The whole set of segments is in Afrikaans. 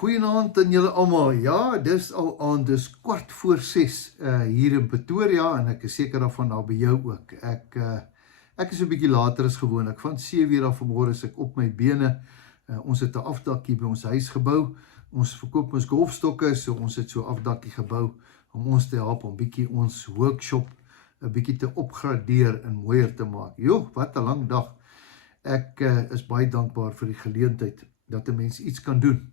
Goeienaand aan julle almal. Ja, dis al aan, dis 6:15 hier in Pretoria en ek is seker daarvan daar by jou ook. Ek is 'n bietjie later as gewoonlik. Van 7:00 af vanmôre is ek op my bene. Ons het 'n afdakkie by ons huis gebou. Ons verkoop ons golfstokke, so ons het so 'n afdakkie gebou om ons te help om bietjie ons workshop 'n bietjie te opgradeer en mooier te maak. Joh, wat 'n lang dag. Ek is baie dankbaar vir die geleentheid dat 'n mens iets kan doen.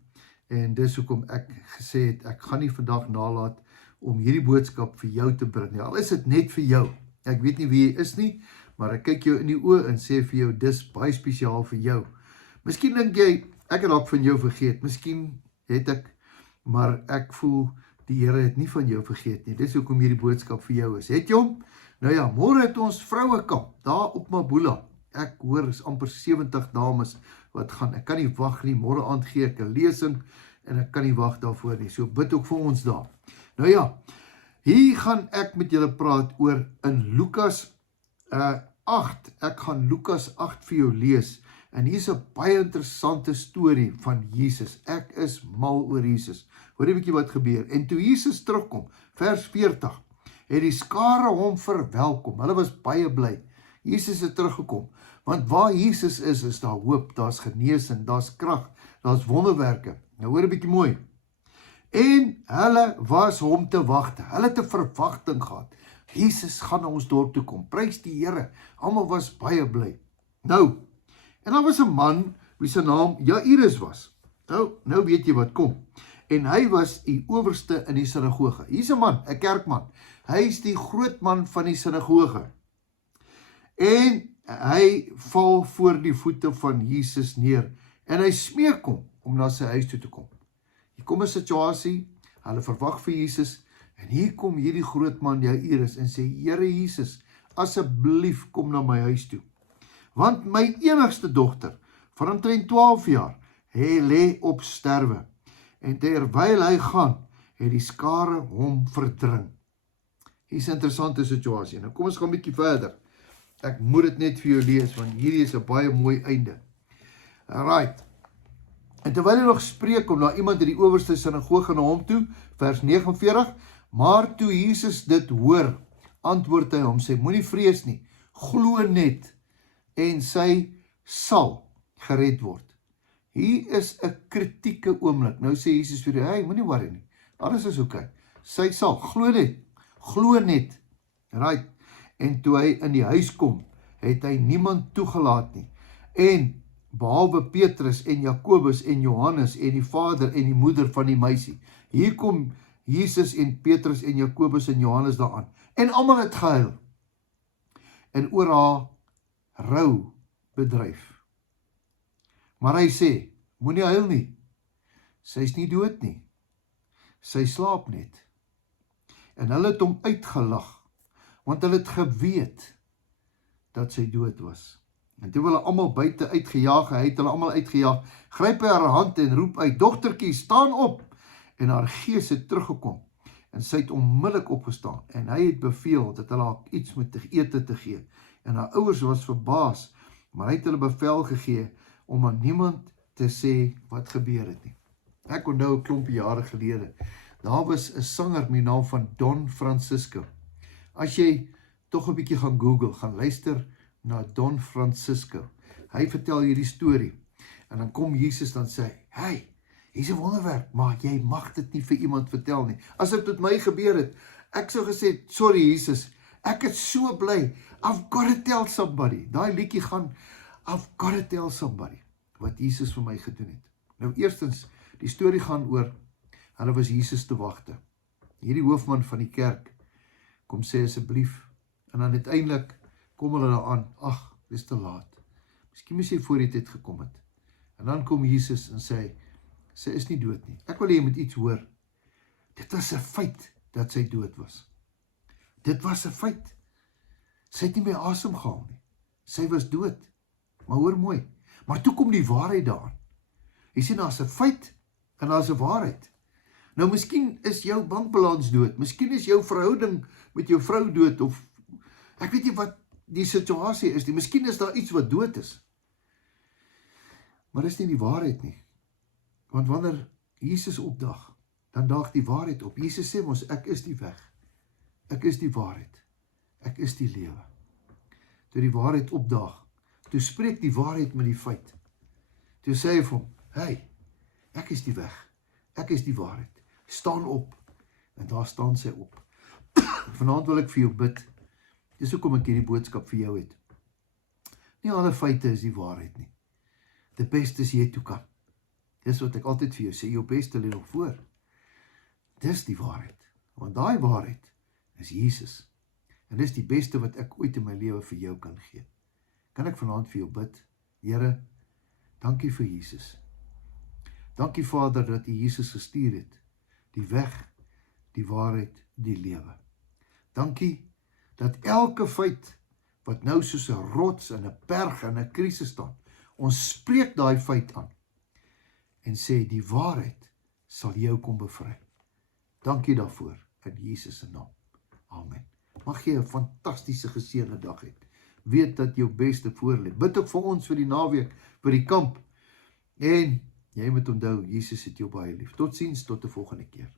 En dis hoekom ek gesê het, ek gaan nie vandag nalat om hierdie boodskap vir jou te bring nie. Al is dit net vir jou. Ek weet nie wie jy is nie, maar ek kyk jou in die oë en sê vir jou, dis baie spesiaal vir jou. Miskien dink jy, ek het dalk van jou vergeet. Miskien het ek, maar ek voel, die Here het nie van jou vergeet nie. Dis hoekom hierdie boodskap vir jou is. Het jy hom? Nou ja, môre het ons vrouekamp, daar op Mabula. Ek hoor is amper 70 dames wat gaan. Ek kan nie wag nie, môre aand gee ek 'n lesing en ek kan nie wag daarvoor nie. So bid ook vir ons daar. Nou ja, hier gaan ek met julle praat oor in Lukas 8. Ek gaan Lukas 8 vir jou lees. En hier is 'n baie interessante storie van Jesus. Ek is mal oor Jesus. Hoor 'n bietjie wat gebeur. En toe Jesus terugkom, vers 40, het die skare hom verwelkom. Hulle was baie bly. Jesus het teruggekom. Want waar Jesus is daar hoop, daar's genesing, daar's krag, daar's wonderwerke. Nou hoor 'n bietjie mooi. En hulle was hom te wagte. Hulle het 'n verwagting gehad. Jesus gaan na ons dorp toe kom. Prys die Here. Almal was baie bly. Nou, en daar was 'n man wie se naam Jairus was. Nou weet jy wat kom. En hy was die owerste in die sinagoge. Hier's 'n man, 'n kerkman. Hy is die groot man van die sinagoge. En hy val voor die voete van Jesus neer en hy smeek hom om na sy huis toe te kom. Hier kom 'n situasie, hulle verwag vir Jesus en hier kom hierdie groot man Jairus en sê, Here Jesus, asseblief kom na my huis toe. Want my enigste dogter van omtrent 12 jaar, lê op sterwe. En terwyl hy gaan, het die skare hom verdring. Hier's 'n interessante situasie. Nou kom ons gaan 'n bietjie verder. Ek moet dit net vir jou lees, want hierdie is 'n baie mooi einde. Alright. En terwyl hy nog spreek, kom daar iemand uit die owerste sinagoge na hom toe, vers 49, maar toe Jesus dit hoor, antwoord hy hom, sê, moenie vrees nie, glo net, en sy sal gered word. Hier is 'n kritieke oomblik. Nou sê Jesus vir hy, moenie worry nie, alles is oké. Sy sal, glo net, right. En toe hy in die huis kom, het hy niemand toegelaat nie. En behalwe Petrus en Jakobus en Johannes en die vader en die moeder van die meisie. Hier kom Jesus en Petrus en Jakobus en Johannes daaraan. En almal het gehuil. En oor haar rou bedryf. Maar hy sê, moenie huil nie. Sy is nie dood nie. Sy slaap net. En hulle het hom uitgelag. Want hulle het geweet dat sy dood was. En toe hulle almal buite uitgejaag, hy het hulle almal uitgejaag, gryp hy haar hand en roep uit, dogtertjie, staan op! En haar gees het teruggekom, en sy het onmiddellik opgestaan, en hy het beveel dat hulle haar iets met ete te gee. En haar ouers was verbaas, maar hy het hulle bevel gegee, om aan niemand te sê wat gebeur het nie. Ek onthou 'n klompie jare gelede, daar was 'n sanger met die naam van Don Francisco. As jy toch 'n bietjie gaan Google, gaan luister na Don Francisco. Hy vertel hierdie storie. En dan kom Jesus dan sê, hey, hier's 'n wonderwerk, maar jy mag dit nie vir iemand vertel nie. As dit met my gebeur het, ek sou gesê, sorry Jesus, ek is so bly, I've got to tell somebody. Daai liedjie gaan, I've got to tell somebody, wat Jesus vir my gedoen het. Nou eerstens, die storie gaan oor, hulle was Jesus te wagte. Hierdie hoofman van die kerk, kom sê asseblief, en dan uiteindelik kom hulle daaraan, ag, dis te laat. Miskien moes jy voor die tyd gekom het. En dan kom Jesus en sê, sy is nie dood nie. Ek wil jy moet iets hoor. Dit was 'n feit dat sy dood was. Dit was 'n feit. Sy het nie meer asem gehaal nie. Sy was dood. Maar hoor mooi. Maar toe kom die waarheid daaraan. Jy sien, daar's 'n feit en daar's 'n waarheid. Nou, miskien is jou bankbalans dood. Miskien is jou verhouding met jou vrou dood, of ek weet nie wat die situasie is nie. Miskien is daar iets wat dood is. Maar dis nie die waarheid nie. Want wanneer Jesus opdag, dan daag die waarheid op. Jesus sê ons, ek is die weg, ek is die waarheid, ek is die lewe. Toe die waarheid opdaag, toe spreek die waarheid met die feit. Toe sê hy vir hom, hey, ek is die weg, ek is die waarheid, staan op, en daar staan sy op. Vanaand wil ek vir jou bid, dis hoekom ek hierdie boodskap vir jou het. Nie alle feite is die waarheid nie. The best is yet to come. Dis wat ek altyd vir jou sê, jou beste lê nog voor. Dis die waarheid, want daai waarheid is Jesus. En dis die beste wat ek ooit in my lewe vir jou kan gee. Kan ek vanaand vir jou bid? Here, dankie vir Jesus. Dankie Vader dat U Jesus gestuur het. Die weg, die waarheid, die lewe. Dankie dat elke feit wat nou soos 'n rots en 'n berg en 'n krisis staan, ons spreek daai feit aan en sê die waarheid sal jou kom bevry. Dankie daarvoor in Jesus se naam. Amen. Mag jy 'n fantastiese geseënde dag hê. Weet dat jou beste voorlê. Bid ook vir ons vir die naweek, vir die kamp. En jy moet onthou, Jesus het jou baie lief. Totsiens, tot 'n volgende keer.